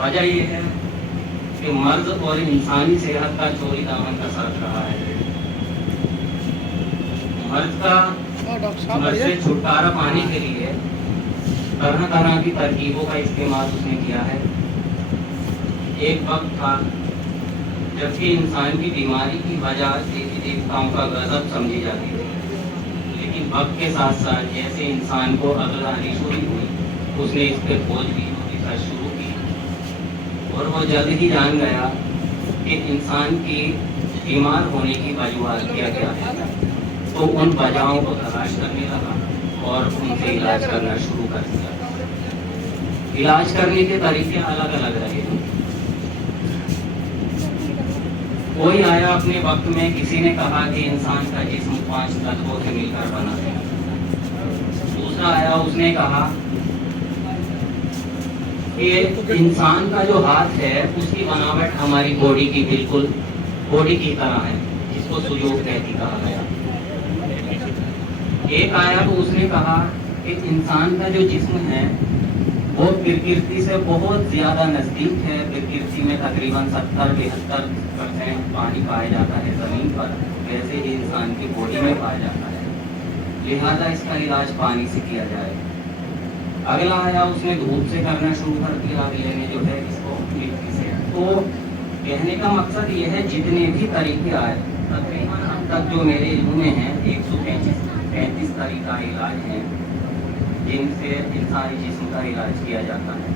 وجہ یہ ہے کہ مرض اور انسانی صحت کا چوری دامن کا ساتھ رہا ہے. مرض سے چھٹکارا پانے کے لیے طرح طرح کی ترکیبوں کا استعمال اس نے کیا ہے. ایک وقت تھا جبکہ انسان کی بیماری کی وجہ دیوی دیوتاؤں کا غضب سمجھی جاتی تھی، لیکن وقت کے ساتھ ساتھ جیسے انسان کو عقل آنی شروع ہوئی اس نے اس پہ کھوج بھی شروع کی، اور وہ جلد ہی جان گیا کہ انسان کی بیمار ہونے کی وجوہات کیا کیا ہے. تو ان وجہوں کو تلاش کرنے لگا اور ان سے علاج کرنا شروع کر دیا. علاج کرنے کے طریقے الگ الگ رہے. کوئی آیا اپنے وقت میں، کسی نے کہا کہ انسان کا جسم 5 تتووں سے مل کر بنا ہے. دوسرا آیا، اس نے کہا کہ انسان کا جو ہاتھ ہے اس کی بناوٹ ہماری باڈی کی بالکل باڈی کی طرح ہے، جس کو سیوگ کہتی کہا گیا. ایک آیا تو اس نے کہا کہ انسان کا جو جسم ہے وہ پرکرتی سے بہت زیادہ نزدیک ہے. پرکرتی میں تقریباً 70-72% پانی پایا جاتا ہے زمین پر، ویسے ہی انسان کی باڈی میں پایا جاتا ہے، لہذا اس کا علاج پانی سے کیا جائے. اگلا آیا، اس نے دھوپ سے کرنا شروع کر دیا، اگلے نے جو ہے اس کو مٹی سے. تو کہنے کا مقصد یہ ہے جتنے بھی طریقے آئے تقریباً اب تک جو میرے علم میں ہیں 135 طریقہ علاج ہیں جن سے انسانی جسم کا علاج کیا جاتا ہے.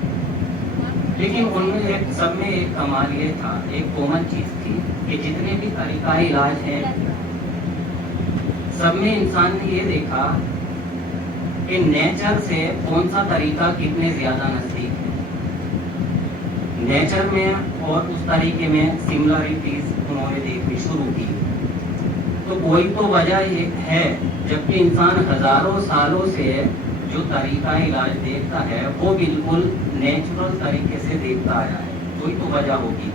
لیکن ان میں سب میں ایک کمال یہ تھا، ایک کامن چیز تھی کہ جتنے بھی طریقہ علاج ہیں سب میں انسان نے یہ دیکھا کہ نیچر سے کون سا طریقہ کتنے زیادہ نزدیک ہے. نیچر میں اور اس طریقے میں سملرٹیز انہوں نے دیکھنی شروع کی. تو کوئی تو وجہ یہ ہے، جبکہ انسان ہزاروں سالوں سے جو طریقہ علاج دیکھتا ہے وہ بالکل نیچرل طریقے سے دیکھتا آیا ہے، کوئی تو وجہ ہوگی.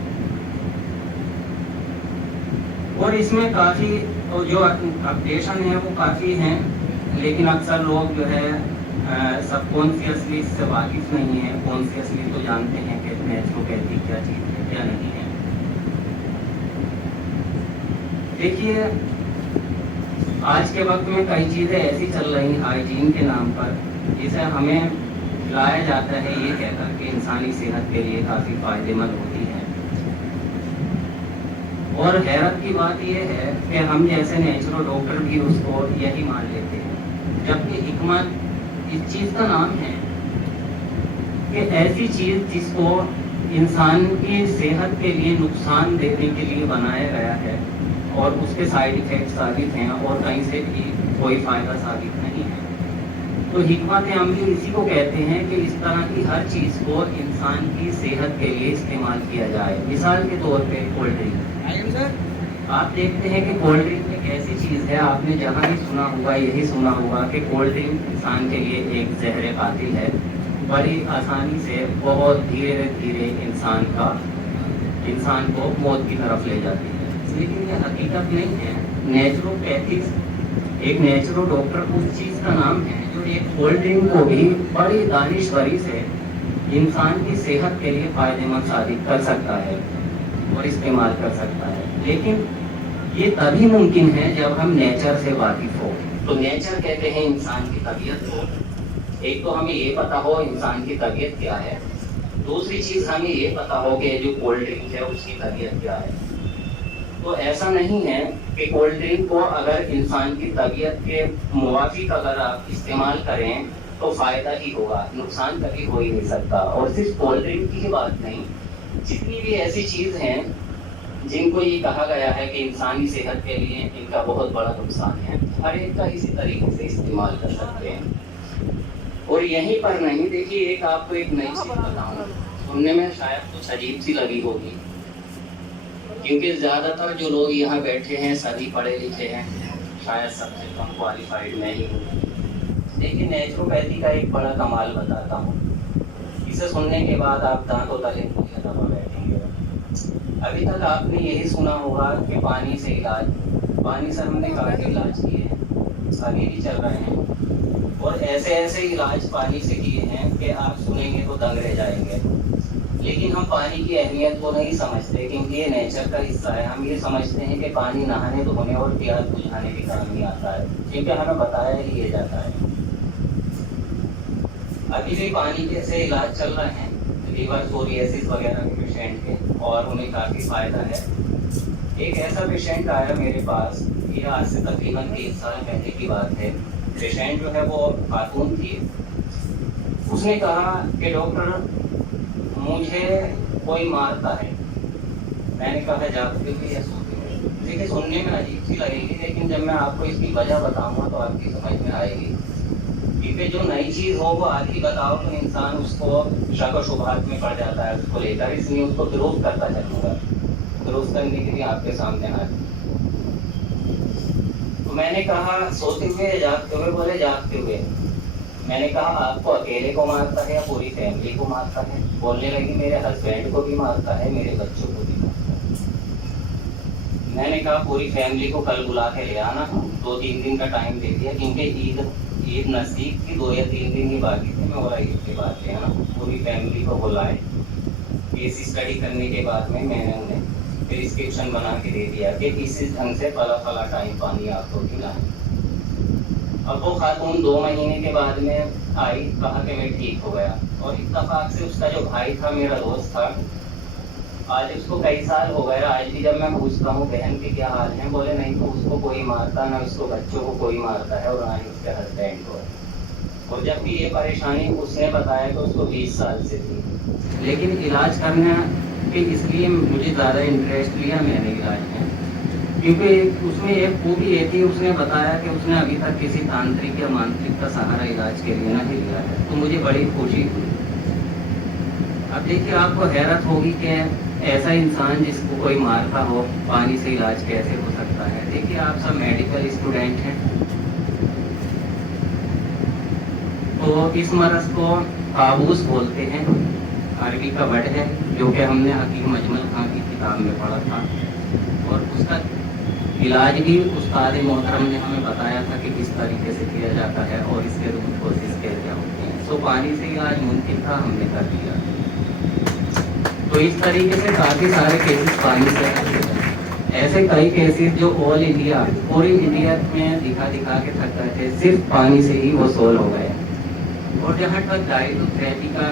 اور اس میں کافی جو اپڈیشن ہے وہ کافی ہیں، لیکن اکثر لوگ جو ہے سب کانشیسلی اس سے واقف نہیں ہیں. کانشیسلی تو جانتے ہیں کہ نیچروپیتھی کیا چیز ہے کیا نہیں ہے. دیکھیے آج کے وقت میں کئی چیزیں ایسی چل رہی ہیں ہائیجین کے نام پر، جسے ہمیں لایا جاتا ہے یہ کہہ کر کہ انسانی صحت کے لیے کافی فائدے مند ہوتی ہے. اور حیرت کی بات یہ ہے کہ ہم جیسے نیچرل ڈاکٹر بھی اس کو یہی مان لیتے ہیں، جبکہ حکمت اس چیز کا نام ہے کہ ایسی چیز جس کو انسان کی صحت کے لیے نقصان دینے کے لیے بنایا گیا ہے اور اس کے سائیڈ ایفیکٹ ثابت ہیں اور کہیں سے بھی کوئی فائدہ ثابت نہیں ہے. تو حکمت عملی اسی کو کہتے ہیں کہ اس طرح کی ہر چیز کو انسان کی صحت کے لیے استعمال کیا جائے. مثال کے طور پہ کولڈ ڈرنک، آپ دیکھتے ہیں کہ کولڈ ڈرنک ایک ایسی چیز ہے، آپ نے جہاں بھی سنا ہوگا یہی سنا ہوگا کہ کولڈ ڈرنک انسان کے لیے ایک زہر قاتل ہے. بڑی آسانی سے بہت دھیرے دھیرے انسان کو موت کی طرف لے جاتی ہے. لیکن یہ حقیقت نہیں ہے. نیچروپیتھکس ایک نیچرو ڈاکٹر اس چیز کا نام ہے جو ایک کولڈ ڈرنک کو بھی بڑی دانشوری سے انسان کی صحت کے لیے فائدے مند ثابت کر سکتا ہے اور استعمال کر سکتا ہے. لیکن یہ تبھی ممکن ہے جب ہم نیچر سے واقف ہو. تو نیچر کہتے ہیں انسان کی طبیعت کو. ایک تو ہمیں یہ پتا ہو انسان کی طبیعت کیا ہے، دوسری چیز ہمیں یہ پتا ہو کہ جو کولڈ ڈرنک ہے اس کی طبیعت کیا ہے. تو ایسا نہیں ہے کہ کولڈ ڈرنک کو اگر انسان کی طبیعت کے موافق اگر آپ استعمال کریں تو فائدہ ہی ہوگا، نقصان کبھی ہو ہی نہیں سکتا. اور صرف کولڈ ڈرنک کی بات نہیں، جتنی بھی ایسی چیز ہیں جن کو یہ کہا گیا ہے کہ انسانی صحت کے لیے ان کا بہت بڑا نقصان ہے، ہر ایک کا اسی طریقے سے استعمال کر سکتے ہیں. اور یہیں پر نہیں، دیکھیے ایک آپ کو ایک نئی چیز بتاؤں، سننے میں شاید کچھ عجیب سی لگی ہوگی، کیونکہ زیادہ تر جو لوگ یہاں بیٹھے ہیں سبھی پڑھے لکھے ہیں، شاید سب سے کم کوالیفائڈ میں ہی ہوں. لیکن نیچروپیتھی کا ایک بڑا کمال بتاتا ہوں، اسے سننے کے بعد آپ دانتوں تلے پوچھے دبا بیٹھیں گے. ابھی تک آپ نے یہی سنا ہوگا کہ پانی سے علاج، پانی سے ہم نے کافی علاج کیے ہیں، ابھی بھی چل رہے ہیں، اور ایسے ایسے علاج پانی سے کیے ہیں کہ آپ سنیں گے تو دنگ رہ جائیں گے. لیکن ہم پانی کی اہمیت کو نہیں سمجھتے کیونکہ یہ نیچر کا حصہ ہے. ہم یہ سمجھتے ہیں کہ پانی نہانے دھونے اور پیاس بجھانے کے کام ہی آتا ہے, کیونکہ ہمیں بتایا ہی یہ جاتا ہے. ابھی بھی پانی کے سے علاج چل رہے ہیں لیور سوریاسس وغیرہ کے پیشنٹ کے, اور انہیں کافی فائدہ ہے. ایک ایسا پیشنٹ آیا میرے پاس, یہ آج سے تقریباً 3 سال پہلے کی بات ہے. پیشنٹ جو ہے وہ خاتون تھی. اس نے کہا کہ ڈاکٹر مجھے کوئی مارتا ہے. میں نے کہا جاگتے ہوئے یا سوتے ہوئے؟ دیکھیے سننے میں عجیب سی لگے گی, لیکن جب میں آپ کو اس کی وجہ بتاؤں گا تو آپ کی سمجھ میں آئے گی. کیونکہ جو نئی چیز ہو وہ آدھی بتاؤ تو انسان اس کو شک و شبہات میں پڑ جاتا ہے اس کو لے کر, اس لیے اس کو درست کرتا چلوں گا, درست کرنے کے لیے آپ کے سامنے آج. تو میں نے کہا سوتے ہوئے یا جاگتے ہوئے؟ بولے جاگتے ہوئے. میں نے کہا آپ کو اکیلے کو مارتا ہے یا پوری فیملی کو مارتا ہے؟ بولنے لگی میرے ہسبینڈ کو بھی مارتا ہے, میرے بچوں کو بھی مارتا ہے. میں نے کہا پوری فیملی کو کل بلا کے لے آنا, 2-3 دن کا ٹائم دے دیا کیونکہ عید نزدیک تھی, 2 یا 3 دن ہی باقی تھے. میں بولا عید کے بعد لے آنا. پوری فیملی کو بلائے. کیس اسٹڈی کرنے کے بعد میں نے انہیں پرسکرپشن بنا کے دے دیا کہ اس ڈھنگ سے فلا ٹائم پانی آپ کو پلائیں. اب وہ خاتون 2 مہینے کے بعد میں آئی, کہا کہ میں ٹھیک ہو گیا. اور اتفاق سے اس کا جو بھائی تھا, میرا دوست تھا, آج اس کو کئی سال ہو گئے. آج بھی جب میں پوچھتا ہوں بہن کے کیا حال ہیں, بولے نہیں تو اس کو کوئی مارتا, نہ اس کو بچوں کو کوئی مارتا ہے, اور نہ ہی اس کے ہسبینڈ کو. اور جب بھی یہ پریشانی اس نے بتایا کہ اس کو 20 سال سے تھی. لیکن علاج کرنا کہ اس لیے مجھے زیادہ انٹرسٹ لیا میں نے علاج میں, کیونکہ اس میں ایک خوبی یہ تھی, اس نے بتایا کہ اس نے ابھی تک کسی تانترک یا مانترک کا سہارا علاج کے لیے نہیں لیا ہے. تو مجھے بڑی خوشی ہوئی. اب دیکھیے آپ کو حیرت ہوگی کہ ایسا انسان جس کو کوئی مارتا ہو پانی سے علاج کیسے ہو سکتا ہے. دیکھیے آپ سب میڈیکل اسٹوڈنٹ ہیں, تو اس مرض کو قابوس بولتے ہیں, عربی کا ورڈ ہے جو کہ ہم نے حکیم اجمل خان کی کتاب میں پڑھا تھا. اور اس کا علاج بھی استاد محترم نے ہمیں بتایا تھا کہ کس طریقے سے کیا جاتا ہے اور اس کے روٹ کوشش کیسے ہوتے ہیں. سو پانی سے علاج ممکن تھا, ہم نے کر دیا. تو اس طریقے سے کافی سارے کیسز پانی سے ایسے کئی کیسز جو آل انڈیا, پوری انڈیا میں دکھا کے تھک گئے تھے, صرف پانی سے ہی وہ سولو ہو گئے. اور جہاں تک ڈائٹو تھراپی کا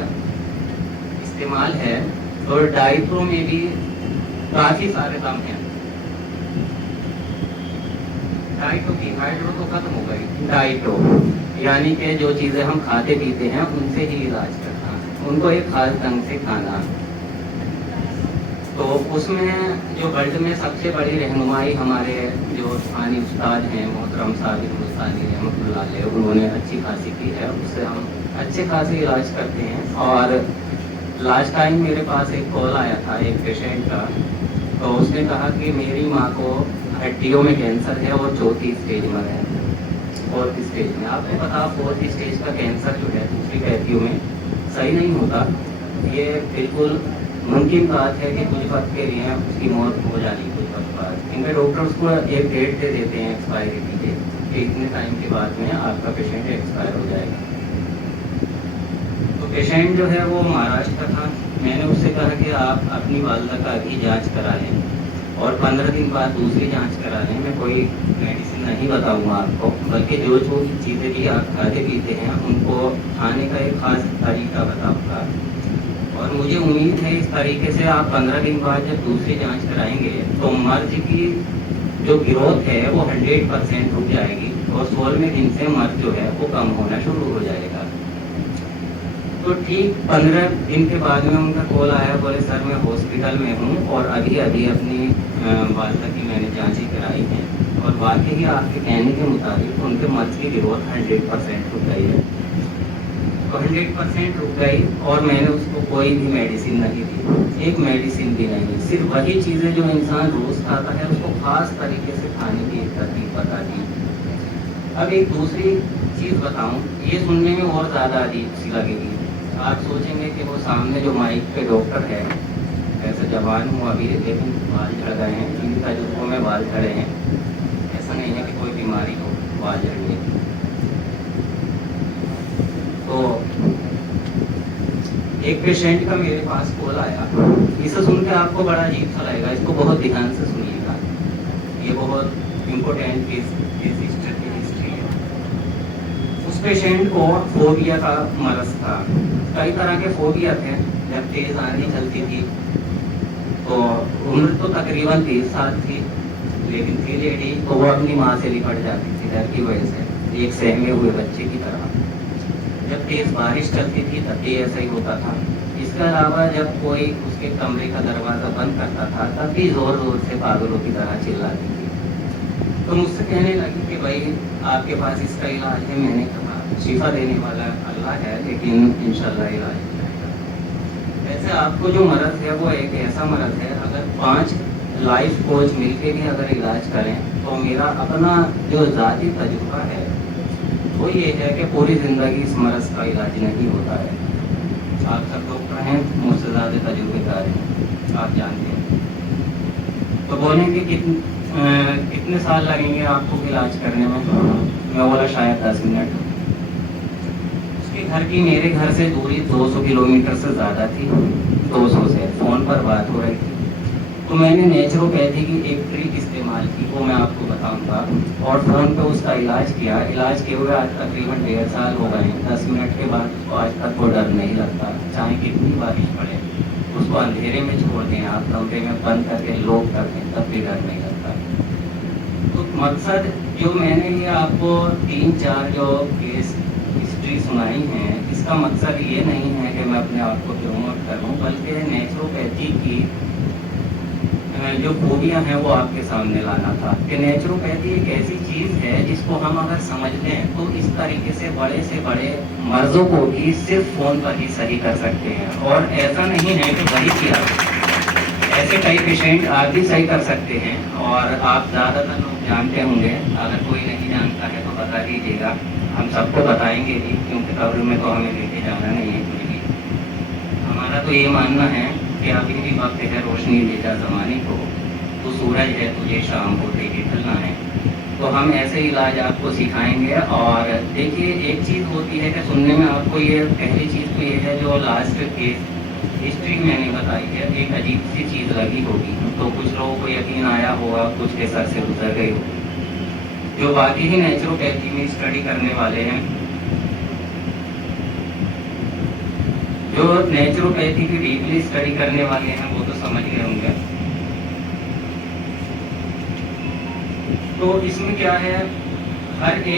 استعمال ہے, اور ڈائٹو میں بھی کافی سارے دم ہیں. ڈائٹو کی ہائیڈرو تو ختم ہو گئی, ڈائٹو یعنی کہ جو چیزیں ہم کھاتے پیتے ہیں ان سے ہی علاج کرنا, ان کو ایک خاص ڈھنگ سے کھانا. تو اس میں جو ورلڈ میں سب سے بڑی رہنمائی ہمارے جو ثانی استاد ہیں محترم صابر مستانی رحمۃ اللہ علیہ, انہوں نے اچھی خاصی کی ہے. اس سے ہم اچھے خاصے علاج کرتے ہیں. اور لاسٹ ٹائم میرے پاس ایک کال آیا تھا ایک پیشنٹ کا, تو اس نے کہا کہ میری ماں کو ہڈیوں میں کینسر ہے اور 4تھی اسٹیج میں ہے. 4تھ اسٹیج میں, آپ کو پتا 4تھ اسٹیج کا کینسر جو ہے دوسری کیتیوں میں صحیح نہیں ہوتا. یہ بالکل ممکن بات ہے کہ کچھ وقت کے لیے اس کی موت ہو جانی کچھ وقت بعد, کیونکہ ڈاکٹرس کو ایک ڈیٹ دے دیتے ہیں ایکسپائری کی, کہ اتنے ٹائم کے بعد میں آپ کا پیشنٹ ایکسپائر ہو جائے گا. تو پیشنٹ جو ہے وہ مہاراشٹر کا تھا. میں نے اس سے کہا کہ آپ اپنی والدہ کا ابھی جانچ کرا لیں اور 15 دن بعد دوسری جانچ کرا لیں. میں کوئی میڈیسن نہیں بتاؤں گا آپ کو, بلکہ جو چیزیں بھی آپ کھاتے پیتے ہیں ان کو کھانے کا ایک خاص طریقہ بتاؤں گا. اور مجھے امید ہے اس طریقے سے آپ 15 دن بعد جب دوسری جانچ کرائیں گے تو مرض کی جو گروتھ ہے وہ 100% رک جائے گی, اور 16ویں دن سے مرض جو ہے وہ کم ہونا شروع ہو جائے گا. تو ٹھیک 15 دن کے بعد میں ان کا کال آیا, بولے سر میں ہاسپٹل میں ہوں اور ابھی اپنی والدہ کی میں نے جانچیں کرائی ہیں, اور واقعی آپ کے کہنے کے مطابق ان کے مرض کی گروتھ 100% رک گئی ہے. تو 100% رک گئی, اور میں نے اس کو کوئی بھی میڈیسن نہیں دی, ایک میڈیسن بھی نہیں. صرف وہی چیزیں جو انسان روز کھاتا ہے اس کو خاص طریقے سے کھانے کی ایک ترتیب بتا دی. اب ایک دوسری چیز بتاؤں, یہ سننے میں اور زیادہ عجیب سی لگے گی. آپ سوچیں گے کہ وہ سامنے جو مائک پہ ڈاکٹر ہے, ایسا جوان ہوں ابھی لیکن بال جھڑ گئے ہیں, ان تجربوں میں بال جھڑے ہیں. ایسا نہیں ہے کہ کوئی بیماری ہو بال جھڑنے کی. تو ایک پیشنٹ کا میرے پاس کال آیا, اسے سن کے آپ کو بڑا عجیب سا لگے گا, اس کو بہت دھیان سے سنیے گا, یہ بہت امپورٹینٹ ہسٹری ہے. اس پیشنٹ کو فوبیا کا مرض تھا. کئی طرح کے فوبیا تھے. جب تیز آندھی چلتی تھی تو عمر تو تقریباً 30 سال تھی, لیکن تھی لیڈی, تو وہ اپنی ماں سے لپٹ جاتی تھی ڈر کی وجہ سے, ایک سہمے ہوئے بچے کی طرح. جب تیز بارش چلتی تھی تب بھی ایسا ہی ہوتا تھا. اس کے علاوہ جب کوئی اس کے کمرے کا دروازہ بند کرتا تھا تب بھی زور زور سے پاگلوں کی طرح چلاتی تھی. تو مجھ سے کہنے لگی کہ بھائی آپ کے پاس اس کا علاج ہے. میں نے کہا شفا دینے والا اللہ ہے, لیکن انشاءاللہ علاج ہو جائے گا. ویسے آپ کو جو مرض ہے وہ ایک ایسا مرض ہے, اگر 5 لائف کوچ مل کے بھی اگر علاج کریں تو میرا اپنا جو ذاتی تجربہ ہے وہ یہ ہے کہ پوری زندگی اس مرض کا علاج نہیں ہوتا ہے. آپ سب ڈاکٹر ہیں, مجھ سے زیادہ تجربے کار ہیں, آپ جانتے ہیں. تو بولیں کہ کتنے سال لگیں گے آپ کو علاج کرنے میں؟ میں بولا شاید 10 منٹ. اس کے گھر کی میرے گھر سے دوری 200 کلومیٹر سے زیادہ تھی. 200 سے فون پر بات ہو رہی تھی. تو میں نے نیچروپیتھی کی ایک ٹرک استعمال کی, وہ میں آپ کو بتاؤں گا, اور فون پہ اس کا علاج کیا. علاج کیے ہوئے آج تقریباً 1.5 سال ہو گئے ہیں. 10 منٹ کے بعد آج تک وہ ڈر نہیں لگتا, چاہے کتنی بارش پڑے. اس کو اندھیرے میں چھوڑ دیں آپ, کمرے میں بند کر کے لوگ کر دیں, تب بھی ڈر نہیں لگتا. تو مقصد جو میں نے یہ آپ کو 3-4 جو کیس ہسٹری سنائی ہیں, اس کا مقصد یہ نہیں ہے کہ میں اپنے آپ کو پروموٹ کروں, بلکہ نیچروپیتھی کی جو خوبیاں ہیں وہ آپ کے سامنے لانا تھا. کہ نیچروپیتھی ایک ایسی چیز ہے جس کو ہم اگر سمجھ لیں تو اس طریقے سے بڑے مرضوں کو بھی صرف فون پر ہی صحیح کر سکتے ہیں. اور ایسا نہیں ہے کہ وہی کیا, ایسے کئی پیشنٹ آپ بھی صحیح کر سکتے ہیں. اور آپ زیادہ تر لوگ جانتے ہوں گے, اگر کوئی نہیں جانتا ہے تو بتا دیجیے گا, ہم سب کو بتائیں گے بھی, کیونکہ قبر میں تو ہمیں لے کے جانا نہیں ہے کچھ بھی. ہمارا تو یہ ماننا ہے کہ ابھی بھی وقت ہے روشنی دے جا زمانے کو, تو سورج ہے تجھے شام ہوتے ہی ڈھلنا ہے. تو ہم ایسے علاج آپ کو سکھائیں گے. اور دیکھیے ایک چیز ہوتی ہے کہ سننے میں آپ کو یہ پہلی چیز تو یہ ہے جو لاسٹ کی ہسٹری میں نے بتائی ہے, ایک عجیب سی چیز لگی ہوگی, تو کچھ لوگوں کو یقین آیا ہوگا, کچھ کے سر سے گزر گئی ہوگی. جو باقی ہی نیچروپیتھی میں اسٹڈی کرنے والے ہیں, جو نیچروپیتھی کی ڈیپلی اسٹڈی کرنے والے ہیں, وہ تو سمجھ گئے ہوں گے. تو اس میں کیا ہے, ہر ایک